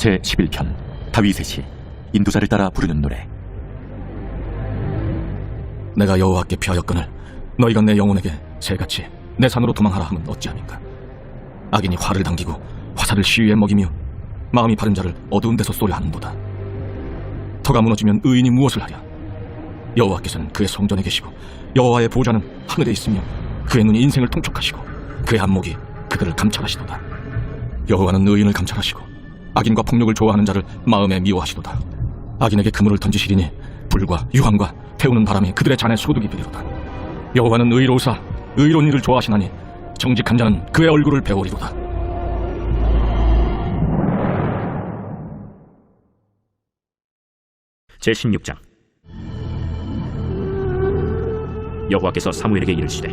제11편 다윗의 시 인도자를 따라 부르는 노래. 내가 여호와께 피하였거늘 너희가 내 영혼에게 새같이 내 산으로 도망하라 하면 어찌함인가. 악인이 활을 당기고 화살을 시위에 먹이며 마음이 바른 자를 어두운 데서 쏘려 하는도다. 터가 무너지면 의인이 무엇을 하랴. 여호와께서는 그의 성전에 계시고 여호와의 보좌는 하늘에 있으며 그의 눈이 인생을 통촉하시고 그의 안목이 그들을 감찰하시도다. 여호와는 의인을 감찰하시고 악인과 폭력을 좋아하는 자를 마음에 미워하시도다. 악인에게 그물을 던지시리니 불과 유황과 태우는 바람이 그들의 잔에 소득이 되리로다. 여호와는 의로우사 의로운 일을 좋아하시나니 정직한 자는 그의 얼굴을 배우리로다. 제16장. 여호와께서 사무엘에게 이르시되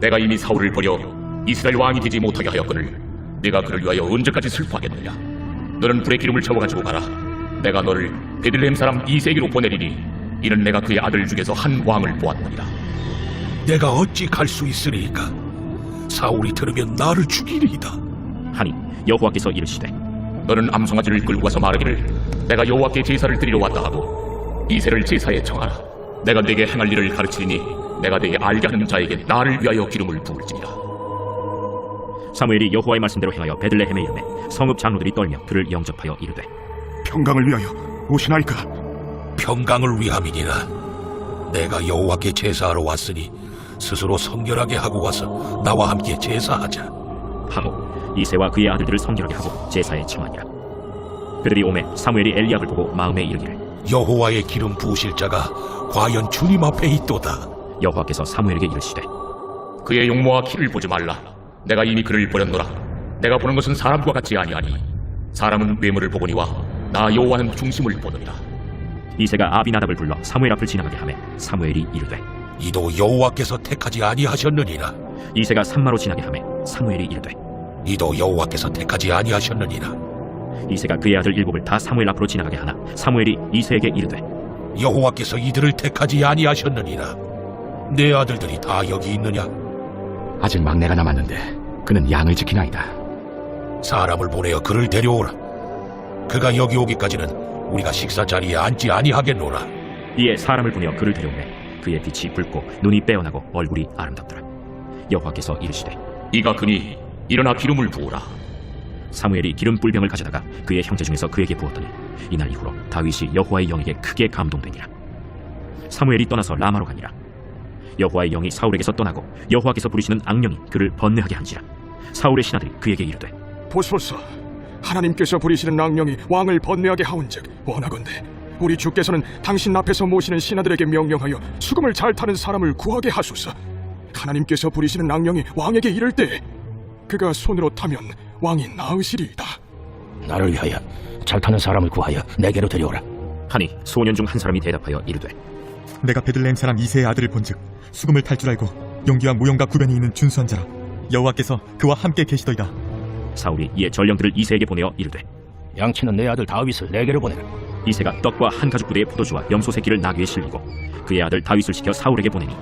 내가 이미 사울을 버려 이스라엘 왕이 되지 못하게 하였거늘 네가 그를 위하여 언제까지 슬퍼하겠느냐. 너는 불에 기름을 채워가지고 가라. 내가 너를 베들레헴 사람 이세에게로 보내리니 이는 내가 그의 아들 중에서 한 왕을 보았느니라. 내가 어찌 갈 수 있으리이까? 사울이 들으면 나를 죽이리이다. 하니 여호와께서 이르시되 너는 암송아지를 끌고 가서 말하기를 내가 여호와께 제사를 드리러 왔다 하고 이새를 제사에 청하라. 내가 네게 행할 일을 가르치리니 내가 네게 알게 하는 자에게 나를 위하여 기름을 부을지니라. 사무엘이 여호와의 말씀대로 행하여 베들레헴에 이르매 성읍 장로들이 떨며 그를 영접하여 이르되 평강을 위하여 오시나이까? 평강을 위함이니라. 내가 여호와께 제사하러 왔으니 스스로 성결하게 하고 와서 나와 함께 제사하자 하고 이새와 그의 아들들을 성결하게 하고 제사에 청하니라. 그들이 오매 사무엘이 엘리압을 보고 마음에 이르기를 여호와의 기름 부으실 자가 과연 주님 앞에 있도다. 여호와께서 사무엘에게 이르시되 그의 용모와 키를 보지 말라. 내가 이미 그를 버렸노라. 내가 보는 것은 사람과 같지 아니하니 사람은 외모를 보거니와 나 여호와는 중심을 보느니라. 이새가 아비나답을 불러 사무엘 앞을 지나가게 하매 사무엘이 이르되 이도 여호와께서 택하지 아니하셨느니라. 이새가 산마로 지나게 하매 사무엘이 이르되 이도 여호와께서 택하지 아니하셨느니라. 이새가 그의 아들 7을 다 사무엘 앞으로 지나가게 하나 사무엘이 이새에게 이르되 여호와께서 이들을 택하지 아니하셨느니라. 내 아들들이 다 여기 있느냐? 아직 막내가 남았는데 그는 양을 지키나이다. 사람을 보내어 그를 데려오라. 그가 여기 오기까지는 우리가 식사 자리에 앉지 아니하겠노라. 이에 사람을 보내어 그를 데려오매 그의 빛이 붉고 눈이 빼어나고 얼굴이 아름답더라. 여호와께서 이르시되 이가 그니 일어나 기름을 부으라. 사무엘이 기름 뿔병을 가져다가 그의 형제 중에서 그에게 부었더니 이날 이후로 다윗이 여호와의 영에게 크게 감동되니라. 사무엘이 떠나서 라마로 가니라. 여호와의 영이 사울에게서 떠나고 여호와께서 부리시는 악령이 그를 번뇌하게 한지라. 사울의 신하들이 그에게 이르되 보소서, 하나님께서 부리시는 악령이 왕을 번뇌하게 하온즉 원하건대 우리 주께서는 당신 앞에서 모시는 신하들에게 명령하여 수금을 잘 타는 사람을 구하게 하소서. 하나님께서 부리시는 악령이 왕에게 이를 때 그가 손으로 타면 왕이 나으시리이다. 나를 위하여 잘 타는 사람을 구하여 내게로 데려오라. 하니 소년 중 한 사람이 대답하여 이르되 내가 베들레헴 사람 이새의 아들을 본즉 수금을 탈 줄 알고 용기와 무용과 구변이 있는 준수한 자라. 여호와께서 그와 함께 계시더이다. 사울이 이에 전령들을 이새에게 보내어 이르되 양치는 내 아들 다윗을 내게로 보내라. 이새가 떡과 한 가죽 부대의 포도주와 염소 새끼를 나귀에 실리고 그의 아들 다윗을 시켜 사울에게 보내니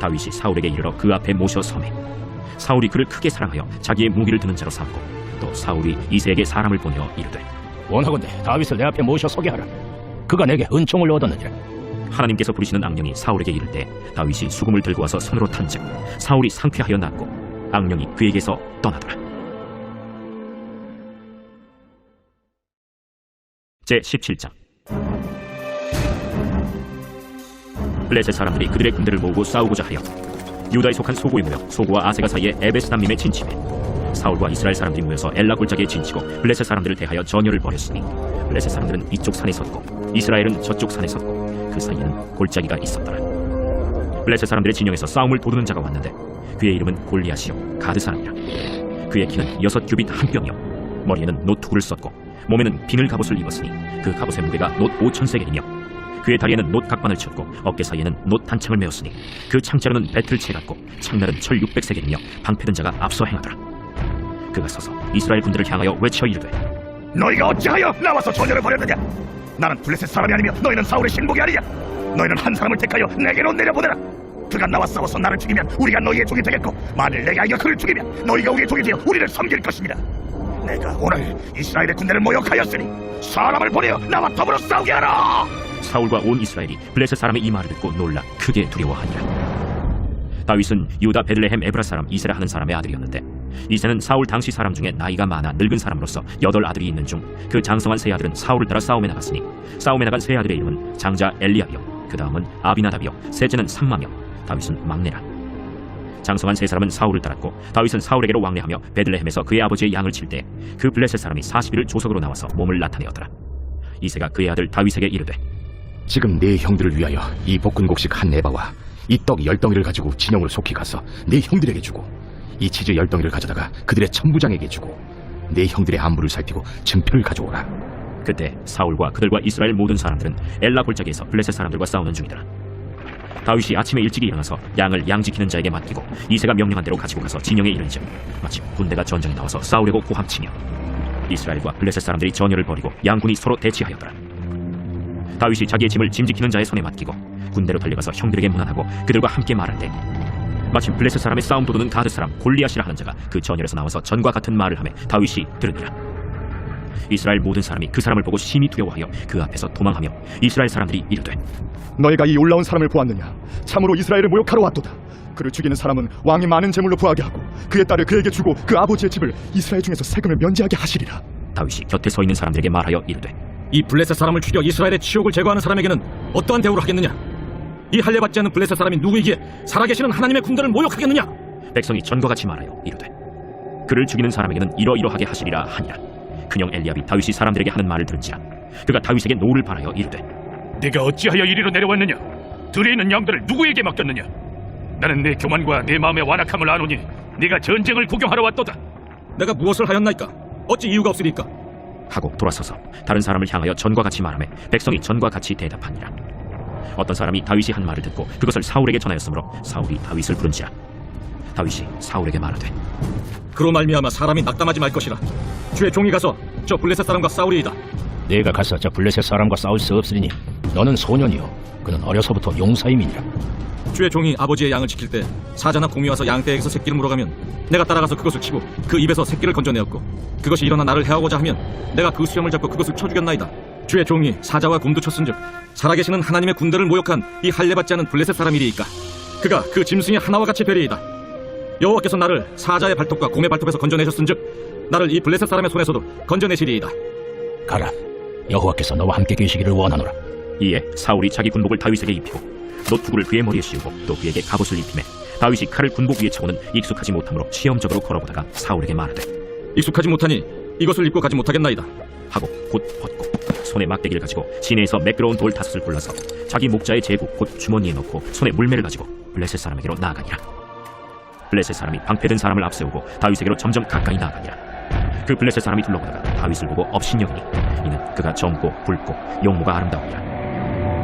다윗이 사울에게 이르러 그 앞에 모셔 서매 사울이 그를 크게 사랑하여 자기의 무기를 드는 자로 삼고 또 사울이 이새에게 사람을 보내어 이르되 원하건대 다윗을 내 앞에 모셔 서게 하라. 그가 내게 은총을 얻었느니라. 하나님께서 부리시는 악령이 사울에게 이를 때 다윗이 수금을 들고 와서 손으로 탄즉 사울이 상쾌하여 낫고 악령이 그에게서 떠나더라. 제17장. 블레셋 사람들이 그들의 군대를 모으고 싸우고자 하여 유다에 속한 소고에 모여 소고와 아세가 사이에 에베스담림에 진침해 사울과 이스라엘 사람들이 모여서 엘라 골짜기에 진치고 블레셋 사람들을 대하여 전열을 벌였으니 블레셋 사람들은 이쪽 산에 섰고 이스라엘은 저쪽 산에 섰고 그 사이에는 골짜기가 있었더라. 블레셋 사람들의 진영에서 싸움을 도두는 자가 왔는데 그의 이름은 골리앗이요 가드 사람이라. 그의 키는 6규빗 한 뼘이요 머리에는 놋 투구를 썼고 몸에는 비늘 갑옷을 입었으니 그 갑옷의 무게가 놋 5,000세겔이며 그의 다리에는 놋 각반을 쳤고 어깨 사이에는 놋 단창을 메었으니 그 창자로는 배틀을 채갔고 창날은 철 600세겔이며 방패든 자가 앞서 행하더라. 그가 서서 이스라엘 군대를 향하여 외쳐 이르되 너희가 어찌하여 나와서 전열을 벌였느냐? 나는 블레셋 사람이 아니며 너희는 사울의 신복이 아니냐? 너희는 한 사람을 택하여 내게로 내려보내라. 그가 나와 싸워서 나를 죽이면 우리가 너희의 종이 되겠고 만일 내가 이겨 그를 죽이면 너희가 우리의 종이 되어 우리를 섬길 것입니다. 내가 오늘 이스라엘의 군대를 모욕하였으니 사람을 보내어 나와 더불어 싸우게 하라. 사울과 온 이스라엘이 블레셋 사람의 이 말을 듣고 놀라 크게 두려워하니라. 다윗은 유다 베들레헴 에브라 사람 이세라 하는 사람의 아들이었는데, 이세는 사울 당시 사람 중에 나이가 많아 늙은 사람으로서 8아들이 있는 중 그 장성한 세 아들은 사울을 따라 싸움에 나갔으니, 싸움에 나간 세 아들의 이름은 장자 엘리압이요, 그 다음은 아비나답이요, 셋째는 삼마며, 다윗은 막내라. 장성한 세 사람은 사울을 따랐고, 다윗은 사울에게로 왕래하며 베들레헴에서 그의 아버지의 양을 칠 때 그 블레셋 사람이 40일을 조석으로 나와서 몸을 나타내었더라. 이새가 그의 아들 다윗에게 이르되, 지금 네 형들을 위하여 이 볶은곡식 한 에바와 이 떡 10덩이를 가지고 진영을 속히 가서 네 형들에게 주고, 이 치즈 10덩이를 가져다가 그들의 천부장에게 주고, 네 형들의 안부를 살피고 증표를 가져오라. 그때 사울과 그들과 이스라엘 모든 사람들은 엘라 골짜기에서 블레셋 사람들과 싸우는 중이더라. 다윗이 아침에 일찍이 일어나서 양을 양 지키는 자에게 맡기고 이새가 명령한 대로 가지고 가서 진영에 이른즉 마침 군대가 전장에 나와서 싸우려고 고함치며 이스라엘과 블레셋 사람들이 전열을 벌이고 양군이 서로 대치하였더라. 다윗이 자기의 짐을 짐 지키는 자의 손에 맡기고 군대로 달려가서 형들에게 문안하고 그들과 함께 말할 때 마침 블레셋 사람의 싸움 도두는 가드 사람 골리앗이라 하는 자가 그 전열에서 나와서 전과 같은 말을 하며 다윗이 들으니라. 이스라엘 모든 사람이 그 사람을 보고 심히 두려워하여 그 앞에서 도망하며 이스라엘 사람들이 이르되, 너희가 이 올라온 사람을 보았느냐? 참으로 이스라엘을 모욕하러 왔도다. 그를 죽이는 사람은 왕이 많은 재물로 부하게 하고 그의 딸을 그에게 주고 그 아버지의 집을 이스라엘 중에서 세금을 면제하게 하시리라. 다윗이 곁에 서 있는 사람들에게 말하여 이르되, 이 블레셋 사람을 죽여 이스라엘의 치욕을 제거하는 사람에게는 어떠한 대우를 하겠느냐? 이 할례받지 않는 블레셋 사람이 누구이기에 살아계시는 하나님의 군대를 모욕하겠느냐? 백성이 전과 같이 말하여 이르되, 그를 죽이는 사람에게는 이러이러하게 하시리라 하니라. 그녕 엘리압이 다윗이 사람들에게 하는 말을 들은지라 그가 다윗에게 노를 바라여 이르되, 네가 어찌하여 이리로 내려왔느냐? 들에 있는 양들을 누구에게 맡겼느냐? 나는 내 교만과 내 마음의 완악함을 아노니 네가 전쟁을 구경하러 왔도다. 내가 무엇을 하였나이까? 어찌 이유가 없으리까? 하고 돌아서서 다른 사람을 향하여 전과 같이 말하며 백성이 전과 같이 대답하니라. 어떤 사람이 다윗이 한 말을 듣고 그것을 사울에게 전하였으므로 사울이 다윗을 부른지라. 다윗이 사울에게 말하되, 그로 말미암아 사람이 낙담하지 말 것이라. 주의 종이 가서 저 블레셋 사람과 싸우리이다. 네가 가서 저 블레셋 사람과 싸울 수 없으리니 너는 소년이요 그는 어려서부터 용사임이니라. 주의 종이 아버지의 양을 지킬 때 사자나 곰이 와서 양떼에게서 새끼를 물어가면 내가 따라가서 그것을 치고 그 입에서 새끼를 건져내었고, 그것이 일어나 나를 해하고자 하면 내가 그 수염을 잡고 그것을 쳐 죽였나이다. 주의 종이 사자와 곰도 쳤은즉 살아계시는 하나님의 군대를 모욕한 이 할례받지 않은 블레셋 사람이리이까. 그가 그 짐승의 하나와 같이 되리이다. 여호와께서 나를 사자의 발톱과 곰의 발톱에서 건져내셨은즉 나를 이 블레셋 사람의 손에서도 건져내시리이다. 가라, 여호와께서 너와 함께 계시기를 원하노라. 이에 사울이 자기 군복을 다윗에게 입히고 노투구를 그의 머리에 씌우고 또 그에게 갑옷을 입히매 다윗이 칼을 군복 위에 차고는 익숙하지 못하므로 시험적으로 걸어보다가 사울에게 말하되, 익숙하지 못하니 이것을 입고 가지 못하겠나이다 하고 곧 벗고 손에 막대기를 가지고 시내에서 매끄러운 돌 5을 골라서 자기 목자의 제구 곧 주머니에 넣고 손에 물매를 가지고 블레셋 사람에게로 나아가니라. 블레셋 사람이 방패든 사람을 앞세우고 다윗에게로 점점 가까이 나아가니라. 그 블레셋 사람이 둘러보다가 다윗을 보고 업신여기니 이는 그가 젊고 붉고 용모가 아름다우니라.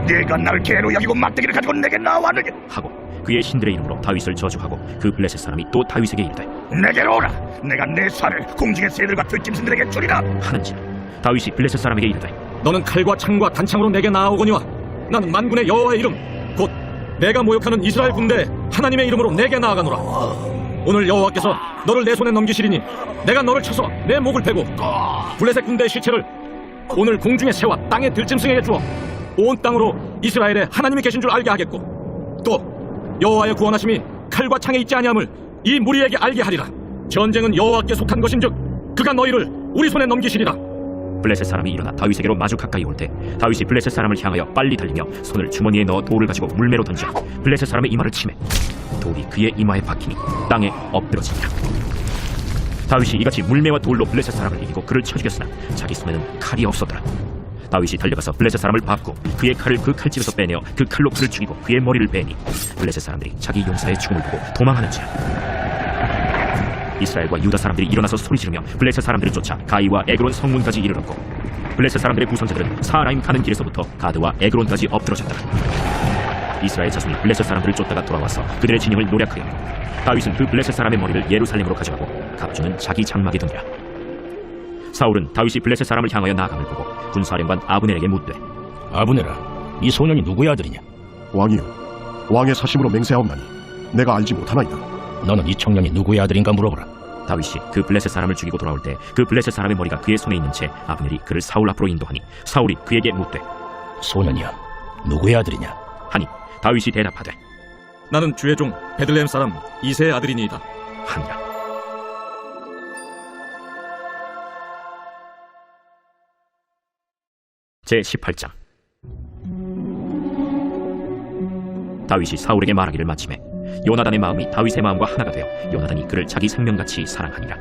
네가 날 개로 여기고 막대기를 가지고 내게 나왔느냐? 하고 그의 신들의 이름으로 다윗을 저주하고 그 블레셋 사람이 또 다윗에게 이르되, 내게로 오라. 내가 내 살을 공중의 새들과 들짐승들에게 주리라. 하는지라. 다윗이 블레셋 사람에게 이르되, 너는 칼과 창과 단창으로 내게 나아오거니와 나는 만군의 여호와의 이름 곧 내가 모욕하는 이스라엘 군대 하나님의 이름으로 내게 나아가노라. 오늘 여호와께서 너를 내 손에 넘기시리니 내가 너를 쳐서 내 목을 베고 블레셋 군대의 시체를 오늘 공중의 새와 땅의 들짐승에게 주어 온 땅으로 이스라엘에 하나님이 계신 줄 알게 하겠고, 또 여호와의 구원하심이 칼과 창에 있지 아니함을 이 무리에게 알게 하리라. 전쟁은 여호와께 속한 것인즉 그가 너희를 우리 손에 넘기시리라. 블레셋 사람이 일어나 다윗에게로 마주 가까이 올 때 다윗이 블레셋 사람을 향하여 빨리 달리며 손을 주머니에 넣어 돌을 가지고 물매로 던져 블레셋 사람의 이마를 치매 돌이 그의 이마에 박히니 땅에 엎드러지니라. 다윗이 이같이 물매와 돌로 블레셋 사람을 이기고 그를 쳐 죽였으나 자기 손에는 칼이 없었더라. 다윗이 달려가서 블레셋 사람을 밟고 그의 칼을 그 칼집에서 빼내어 그 칼로 그를 죽이고 그의 머리를 베니 블레셋 사람들이 자기 용사의 죽음을 보고 도망하는지라. 이스라엘과 유다 사람들이 일어나서 소리 지르며 블레셋 사람들을 쫓아 가이와 에그론 성문까지 이르렀고, 블레셋 사람들의 구성자들은 사라임 가는 길에서부터 가드와 에그론까지 엎드러졌더라. 이스라엘 자손이 블레셋 사람들을 쫓다가 돌아와서 그들의 진영을 노략하여 다윗은 그 블레셋 사람의 머리를 예루살렘으로 가져가고 갑주는 자기 장막에 두니라. 사울은 다윗이 블레셋 사람을 향하여 나아감을 보고 군사령관 아브넬에게 묻되, 아브넬아, 이 소년이 누구의 아들이냐? 왕이여, 왕의 사심으로 맹세하옵나니 내가 알지 못하나이다. 너는 이 청년이 누구의 아들인가 물어보라. 다윗이 그 블레셋 사람을 죽이고 돌아올 때 그 블레셋 사람의 머리가 그의 손에 있는 채 아브넬이 그를 사울 앞으로 인도하니 사울이 그에게 묻되 소년이여, 누구의 아들이냐? 하니 다윗이 대답하되 나는 주의 종 베들레헴 사람 이새의 아들이니이다 하니라. 제18장. 다윗이 사울에게 말하기를 마치매 요나단의 마음이 다윗의 마음과 하나가 되어 요나단이 그를 자기 생명같이 사랑하니라.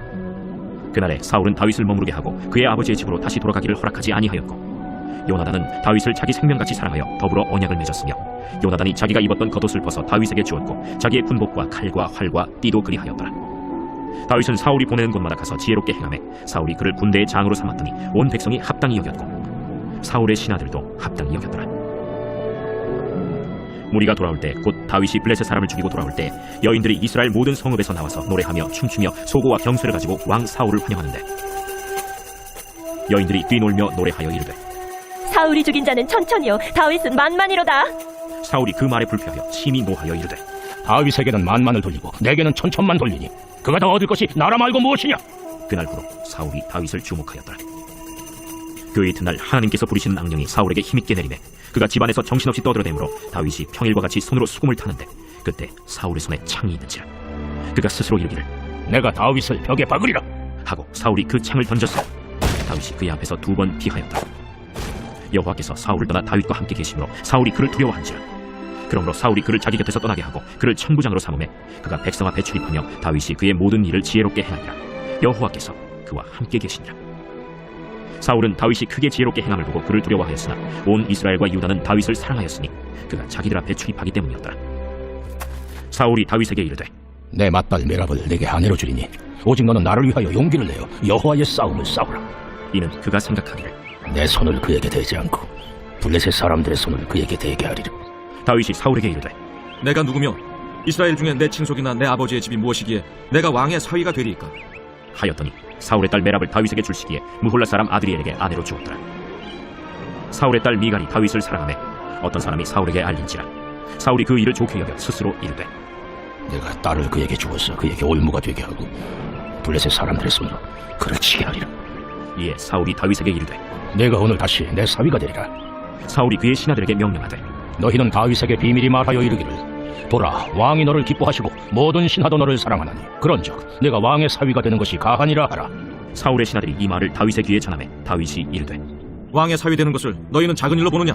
그날에 사울은 다윗을 머무르게 하고 그의 아버지의 집으로 다시 돌아가기를 허락하지 아니하였고 요나단은 다윗을 자기 생명같이 사랑하여 더불어 언약을 맺었으며 요나단이 자기가 입었던 겉옷을 벗어 다윗에게 주었고 자기의 군복과 칼과 활과 띠도 그리하였더라. 다윗은 사울이 보내는 곳마다 가서 지혜롭게 행하매 사울이 그를 군대의 장으로 삼았더니 온 백성이 합당히 여겼고 사울의 신하들도 합당히 여겼더라. 무리가 돌아올 때 곧 다윗이 블레셋 사람을 죽이고 돌아올 때 여인들이 이스라엘 모든 성읍에서 나와서 노래하며 춤추며 소고와 병쇠를 가지고 왕 사울을 환영하는데 여인들이 뛰놀며 노래하여 이르되 사울이 죽인 자는 천천히요 다윗은 만만이로다. 사울이 그 말에 불쾌하여 심히 노하여 이르되 다윗에게는 만만을 돌리고 내게는 천천만 돌리니 그가 더 얻을 것이 나라 말고 무엇이냐? 그날부로 사울이 다윗을 주목하였더라. 그 이튿날 하나님께서 부리시는 악령이 사울에게 힘있게 내리매 그가 집안에서 정신없이 떠들어대므로 다윗이 평일과 같이 손으로 수금을 타는데 그때 사울의 손에 창이 있는지라 그가 스스로 이르기를 내가 다윗을 벽에 박으리라 하고 사울이 그 창을 던졌으니 다윗이 그의 앞에서 2번 피하였다. 여호와께서 사울을 떠나 다윗과 함께 계심으로 사울이 그를 두려워한지라. 그러므로 사울이 그를 자기 곁에서 떠나게 하고 그를 천부장으로 삼음에 그가 백성 앞에 출입하며 다윗이 그의 모든 일을 지혜롭게 행하니라. 여호와께서 그와 함께 계시니라. 사울은 다윗이 크게 지혜롭게 행함을 보고 그를 두려워하였으나 온 이스라엘과 유다는 다윗을 사랑하였으니 그가 자기들 앞에 출입하기 때문이었더라. 사울이 다윗에게 이르되 내 맏딸 메랍을 내게 아내로 주리니 오직 너는 나를 위하여 용기를 내어 여호와의 싸움을 싸우라. 이는 그가 생각하기를 내 손을 그에게 대지 않고 블레셋 사람들의 손을 그에게 대게 하리라. 다윗이 사울에게 이르되 내가 누구며 이스라엘 중에 내 친속이나 내 아버지의 집이 무엇이기에 내가 왕의 사위가 되리이까? 하였더니 사울의 딸 메랍을 다윗에게 줄 시기에 무홀라 사람 아드리엘에게 아내로 주었더라. 사울의 딸 미갈이 다윗을 사랑하매 어떤 사람이 사울에게 알린지라 사울이 그 일을 좋게 여겨 스스로 이르되 내가 딸을 그에게 주어서 그에게 올무가 되게 하고 블레셋 사람들의 손으로 그를 치게 하리라. 이에 사울이 다윗에게 이르되 내가 오늘 다시 내 사위가 되리라. 사울이 그의 신하들에게 명령하되 너희는 다윗에게 비밀히 말하여 이르기를 보라, 왕이 너를 기뻐하시고 모든 신하도 너를 사랑하나니 그런즉 내가 왕의 사위가 되는 것이 가하니라 하라. 사울의 신하들이 이 말을 다윗의 귀에 전하매 다윗이 이르되 왕의 사위 되는 것을 너희는 작은 일로 보느냐?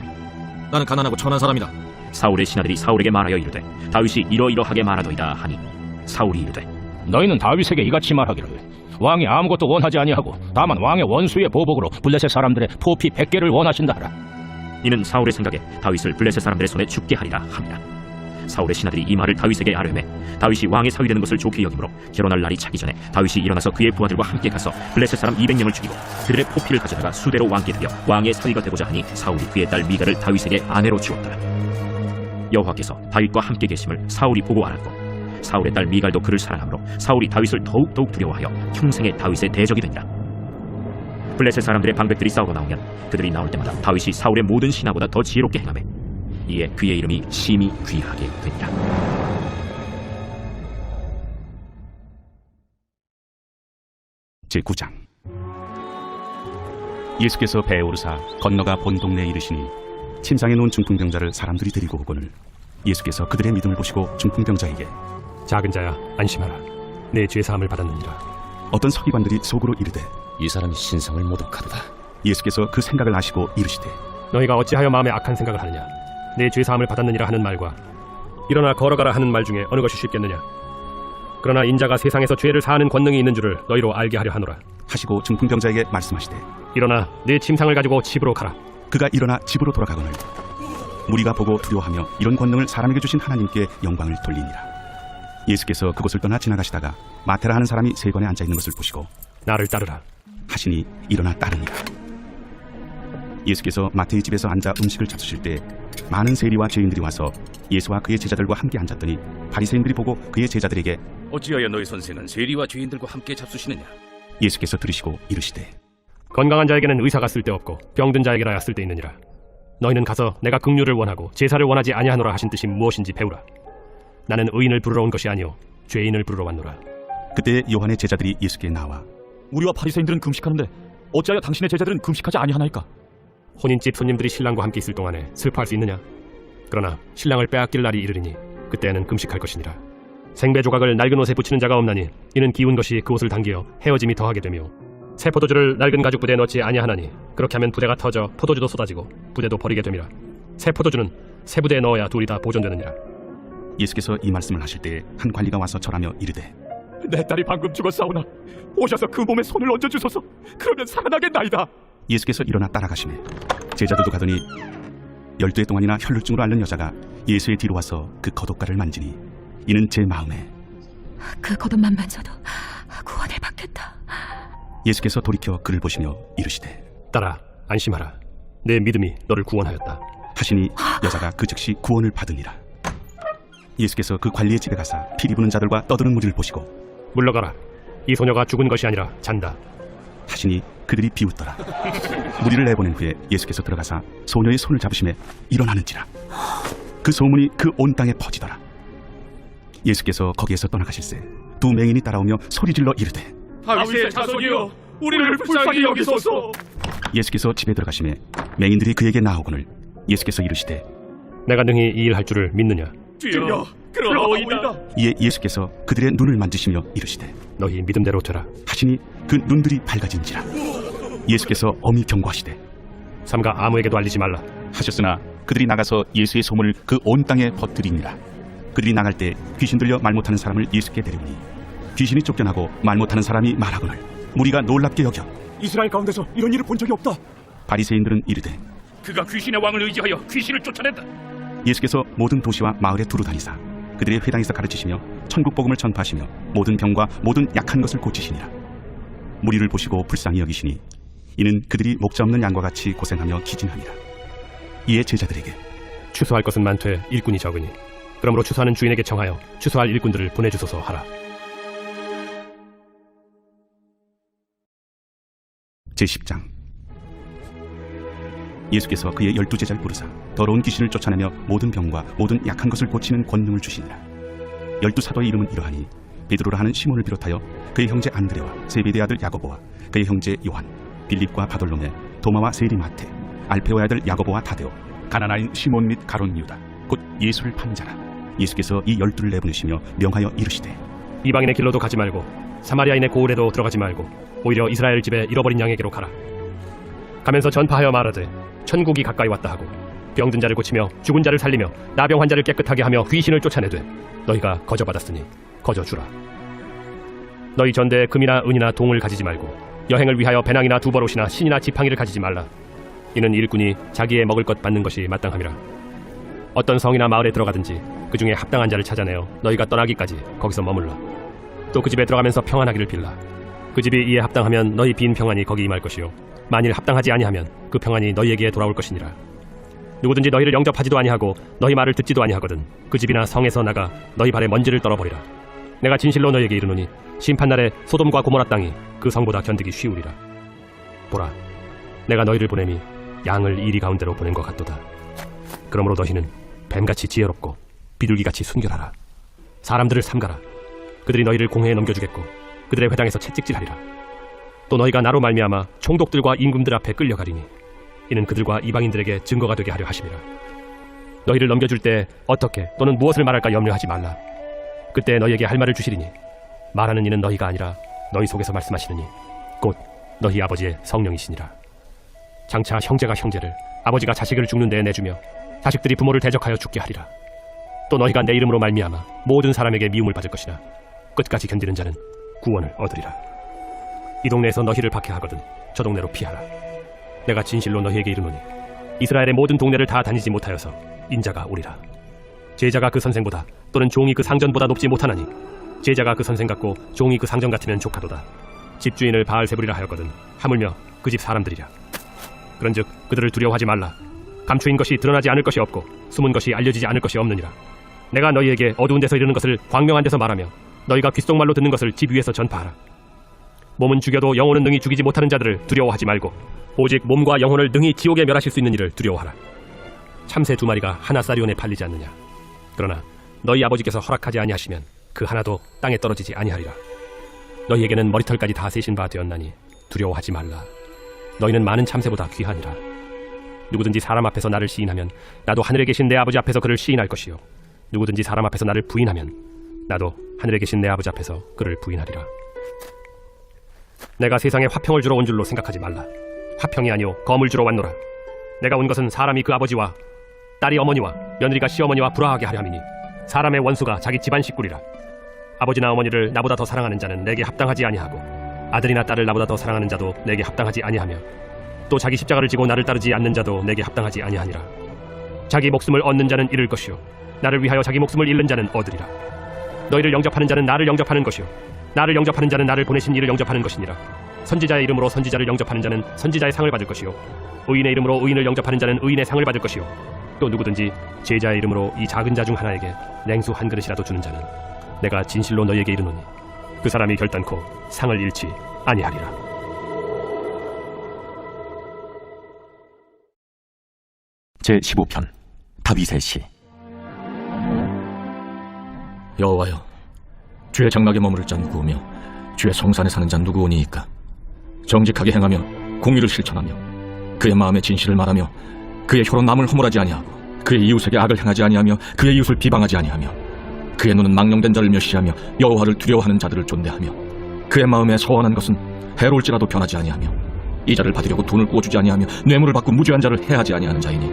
나는 가난하고 천한 사람이다. 사울의 신하들이 사울에게 말하여 이르되 다윗이 이러이러하게 말하더이다 하니 사울이 이르되 너희는 다윗에게 이같이 말하기를 왕이 아무것도 원하지 아니하고 다만 왕의 원수의 보복으로 블레셋 사람들의 포피 100개를 원하신다 하라. 이는 사울의 생각에 다윗을 블레셋 사람들의 손에 죽게 하리라 함이라. 사울의 신하들이 이 말을 다윗에게 아뢰매 다윗이 왕의 사위 되는 것을 좋게 여기므로 결혼할 날이 차기 전에 다윗이 일어나서 그의 부하들과 함께 가서 블레셋 사람 200명을 죽이고 그들의 포피를 가져다가 수대로 왕께 드려 왕의 사위가 되고자 하니 사울이 그의 딸 미갈을 다윗에게 아내로 주었더라. 여호와께서 다윗과 함께 계심을 사울이 보고 알았고 사울의 딸 미갈도 그를 사랑하므로 사울이 다윗을 더욱 두려워하여 평생의 다윗의 대적이 되니라. 블레셋 사람들의 방백들이 싸우러 나오면 그들이 나올 때마다 다윗이 사울의 모든 신하보다 더 지혜롭게 행하매 이에 그의 이름이 심히 귀하게 되니라. 제9장. 예수께서 배에 오르사 건너가 본 동네에 이르시니 침상에 놓은 중풍병자를 사람들이 데리고 오거늘 예수께서 그들의 믿음을 보시고 중풍병자에게 작은 자야 안심하라 내 죄 사함을 받았느니라. 어떤 서기관들이 속으로 이르되 이 사람이 신성을 모독하도다. 예수께서 그 생각을 아시고 이르시되 너희가 어찌하여 마음에 악한 생각을 하느냐. 내 죄 사함을 받았느니라 하는 말과 일어나 걸어가라 하는 말 중에 어느 것이 쉽겠느냐. 그러나 인자가 세상에서 죄를 사하는 권능이 있는 줄을 너희로 알게 하려 하노라 하시고 중풍병자에게 말씀하시되 일어나 내 침상을 가지고 집으로 가라. 그가 일어나 집으로 돌아가거늘 무리가 보고 두려워하며 이런 권능을 사람에게 주신 하나님께 영광을 돌리니라. 예수께서 그곳을 떠나 지나가시다가 마테라 하는 사람이 세관에 앉아있는 것을 보시고 나를 따르라 하시니 일어나 따르니라. 예수께서 마태의 집에서 앉아 음식을 잡수실 때 많은 세리와 죄인들이 와서 예수와 그의 제자들과 함께 앉았더니 바리새인들이 보고 그의 제자들에게 어찌하여 너희 선생은 세리와 죄인들과 함께 잡수시느냐? 예수께서 들으시고 이르시되 건강한 자에게는 의사가 쓸데없고 병든 자에게라야 쓸데있느니라. 너희는 가서 내가 긍휼을 원하고 제사를 원하지 아니하노라 하신 뜻이 무엇인지 배우라. 나는 의인을 부르러 온 것이 아니오 죄인을 부르러 왔노라. 그때 요한의 제자들이 예수께 나와 우리와 바리새인들은 금식하는데 어찌하여 당신의 제자들은 금식하지 아니하나이까? 혼인집 손님들이 신랑과 함께 있을 동안에 슬퍼할 수 있느냐? 그러나 신랑을 빼앗길 날이 이르리니 그때는 금식할 것이니라. 생배 조각을 낡은 옷에 붙이는 자가 없나니 이는 기운 것이 그 옷을 당기어 헤어짐이 더하게 되며 새 포도주를 낡은 가죽 부대에 넣지 아니하나니 그렇게 하면 부대가 터져 포도주도 쏟아지고 부대도 버리게 됨이라. 새 포도주는 새 부대에 넣어야 둘이 다 보존되느니라. 예수께서 이 말씀을 하실 때 한 관리가 와서 절하며 이르되 내 딸이 방금 죽었사오나 오셔서 그 몸에 손을 얹어주소서. 그러면 살아나겠나이다. 예수께서 일어나 따라가시매 제자들도 가더니 12해 동안이나 혈루증으로 앓는 여자가 예수의 뒤로 와서 그 겉옷가를 만지니 이는 제 마음에 그 겉옷만 만져도 구원을 받겠다. 예수께서 돌이켜 그를 보시며 이르시되 딸아 안심하라. 내 믿음이 너를 구원하였다. 하시니 여자가 그 즉시 구원을 받으니라. 예수께서 그 관리의 집에 가사 피리 부는 자들과 떠드는 무리를 보시고 물러가라. 이 소녀가 죽은 것이 아니라 잔다. 하시니 그들이 비웃더라. 무리를 내보낸 후에 예수께서 들어가사 소녀의 손을 잡으심에 일어나는지라. 그 소문이 그 온 땅에 퍼지더라. 예수께서 거기에서 떠나가실새 두 맹인이 따라오며 소리질러 이르되 다윗의 자손이여 우리를 불쌍히 여기소서. 예수께서 집에 들어가시매 맹인들이 그에게 나오거늘 예수께서 이르시되 내가 능히 이 일 할 줄을 믿느냐? 주여 그러하오이다. 이에 예수께서 그들의 눈을 만지시며 이르시되 너희 믿음대로 되라. 하시니 그 눈들이 밝아진지라. 예수께서 엄히 경고하시되 삼가 아무에게도 알리지 말라 하셨으나 그들이 나가서 예수의 소문을 그 온 땅에 퍼뜨리니라. 그들이 나갈 때 귀신 들려 말 못하는 사람을 예수께 데려오니 귀신이 쫓겨나고 말 못하는 사람이 말하거늘 무리가 놀랍게 여겨 이스라엘 가운데서 이런 일을 본 적이 없다. 바리새인들은 이르되 그가 귀신의 왕을 의지하여 귀신을 쫓아낸다. 예수께서 모든 도시와 마을에 두루 다니사 그들의 회당에서 가르치시며 천국 복음을 전파하시며 모든 병과 모든 약한 것을 고치시니라. 무리를 보시고 불쌍히 여기시니 이는 그들이 목자 없는 양과 같이 고생하며 기진하니라. 이에 제자들에게 추수할 것은 많되 일꾼이 적으니 그러므로 추수하는 주인에게 청하여 추수할 일꾼들을 보내주소서 하라. 제10장 예수께서 그의 12제자를 부르사 더러운 귀신을 쫓아내며 모든 병과 모든 약한 것을 고치는 권능을 주시니라. 12사도의 이름은 이러하니 베드로라 하는 시몬을 비롯하여 그의 형제 안드레와 세베대의 아들 야고보와 그의 형제 요한, 빌립과 바돌로메, 도마와 세리 마테, 알페오의 아들 야고보와 타데오, 가나나인 시몬 및 가론 유다, 곧 예수를 파는 자라. 예수께서 이 12를 내보내시며 명하여 이르시되 이방인의 길로도 가지 말고 사마리아인의 고을에도 들어가지 말고 오히려 이스라엘 집에 잃어버린 양에게로 가라. 가면서 전파하여 말하되 천국이 가까이 왔다 하고 병든 자를 고치며 죽은 자를 살리며 나병 환자를 깨끗하게 하며 귀신을 쫓아내되 너희가 거저받았으니 거저주라. 너희 전대에 금이나 은이나 동을 가지지 말고 여행을 위하여 배낭이나 두버롯이나 신이나 지팡이를 가지지 말라. 이는 일꾼이 자기의 먹을 것 받는 것이 마땅함이라. 어떤 성이나 마을에 들어가든지 그 중에 합당한 자를 찾아내어 너희가 떠나기까지 거기서 머물러. 또 그 집에 들어가면서 평안하기를 빌라. 그 집이 이에 합당하면 너희 빈 평안이 거기 임할 것이요 만일 합당하지 아니하면 그 평안이 너희에게 돌아올 것이니라. 누구든지 너희를 영접하지도 아니하고 너희 말을 듣지도 아니하거든 그 집이나 성에서 나가 너희 발에 먼지를 떨어버리라. 내가 진실로 너희에게 이르노니 심판날에 소돔과 고모라 땅이 그 성보다 견디기 쉬우리라. 보라, 내가 너희를 보냄이 양을 이리 가운데로 보낸 것 같도다. 그러므로 너희는 뱀같이 지혜롭고 비둘기같이 순결하라. 사람들을 삼가라. 그들이 너희를 공회에 넘겨주겠고 그들의 회당에서 채찍질하리라. 또 너희가 나로 말미암아 총독들과 임금들 앞에 끌려가리니 이는 그들과 이방인들에게 증거가 되게 하려 하심이라. 너희를 넘겨줄 때 어떻게 또는 무엇을 말할까 염려하지 말라. 그때 너희에게 할 말을 주시리니 말하는 이는 너희가 아니라 너희 속에서 말씀하시느니 곧 너희 아버지의 성령이시니라. 장차 형제가 형제를 아버지가 자식을 죽는 데에 내주며 자식들이 부모를 대적하여 죽게 하리라. 또 너희가 내 이름으로 말미암아 모든 사람에게 미움을 받을 것이나 끝까지 견디는 자는 구원을 얻으리라. 이 동네에서 너희를 박해하거든 저 동네로 피하라. 내가 진실로 너희에게 이르노니 이스라엘의 모든 동네를 다 다니지 못하여서 인자가 오리라. 제자가 그 선생보다 또는 종이 그 상전보다 높지 못하나니 제자가 그 선생 같고 종이 그 상전 같으면 족하도다. 집주인을 바알세불이라 하였거든 하물며 그 집 사람들이라. 그런즉 그들을 두려워하지 말라. 감추인 것이 드러나지 않을 것이 없고 숨은 것이 알려지지 않을 것이 없느니라. 내가 너희에게 어두운 데서 이르는 것을 광명한 데서 말하며 너희가 귓속말로 듣는 것을 집 위에서 전파하라. 몸은 죽여도 영혼은 능히 죽이지 못하는 자들을 두려워하지 말고 오직 몸과 영혼을 능히 지옥에 멸하실 수 있는 이를 두려워하라. 참새 2마리가 하나 쌀이온에 팔리지 않느냐. 그러나 너희 아버지께서 허락하지 아니하시면 그 하나도 땅에 떨어지지 아니하리라. 너희에게는 머리털까지 다 세신 바 되었나니 두려워하지 말라. 너희는 많은 참새보다 귀하니라. 누구든지 사람 앞에서 나를 시인하면 나도 하늘에 계신 내 아버지 앞에서 그를 시인할 것이요 누구든지 사람 앞에서 나를 부인하면 나도 하늘에 계신 내 아버지 앞에서 그를 부인하리라. 내가 세상에 화평을 주러 온 줄로 생각하지 말라. 화평이 아니요 검을 주러 왔노라. 내가 온 것은 사람이 그 아버지와 딸이 어머니와 며느리가 시어머니와 불화하게 하려 함이니 사람의 원수가 자기 집안 식구리라. 아버지나 어머니를 나보다 더 사랑하는 자는 내게 합당하지 아니하고 아들이나 딸을 나보다 더 사랑하는 자도 내게 합당하지 아니하며 또 자기 십자가를 지고 나를 따르지 않는 자도 내게 합당하지 아니하니라. 자기 목숨을 얻는 자는 잃을 것이요 나를 위하여 자기 목숨을 잃는 자는 얻으리라. 너희를 영접하는 자는 나를 영접하는 것이요 나를 영접하는 자는 나를 보내신 이를 영접하는 것이니라. 선지자의 이름으로 선지자를 영접하는 자는 선지자의 상을 받을 것이요 의인의 이름으로 의인을 영접하는 자는 의인의 상을 받을 것이요 또 누구든지 제자의 이름으로 이 작은 자 중 하나에게 냉수 한 그릇이라도 주는 자는 내가 진실로 너희에게 이르노니 그 사람이 결단코 상을 잃지 아니하리라. 제15편 다윗의 시. 여호와여, 주의 장막에 머무를 자 누구오며 주의 성산에 사는 자 누구오니이까? 정직하게 행하며 공의를 실천하며 그의 마음에 진실을 말하며 그의 혀로 남을 허물하지 아니하고 그의 이웃에게 악을 행하지 아니하며 그의 이웃을 비방하지 아니하며 그의 눈은 망령된 자를 멸시하며 여호와를 두려워하는 자들을 존대하며 그의 마음에 서원한 것은 해로울지라도 변하지 아니하며 이자를 받으려고 돈을 꿔주지 아니하며 뇌물을 받고 무죄한 자를 해하지 아니하는 자이니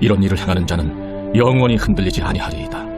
이런 일을 행하는 자는 영원히 흔들리지 아니하리이다.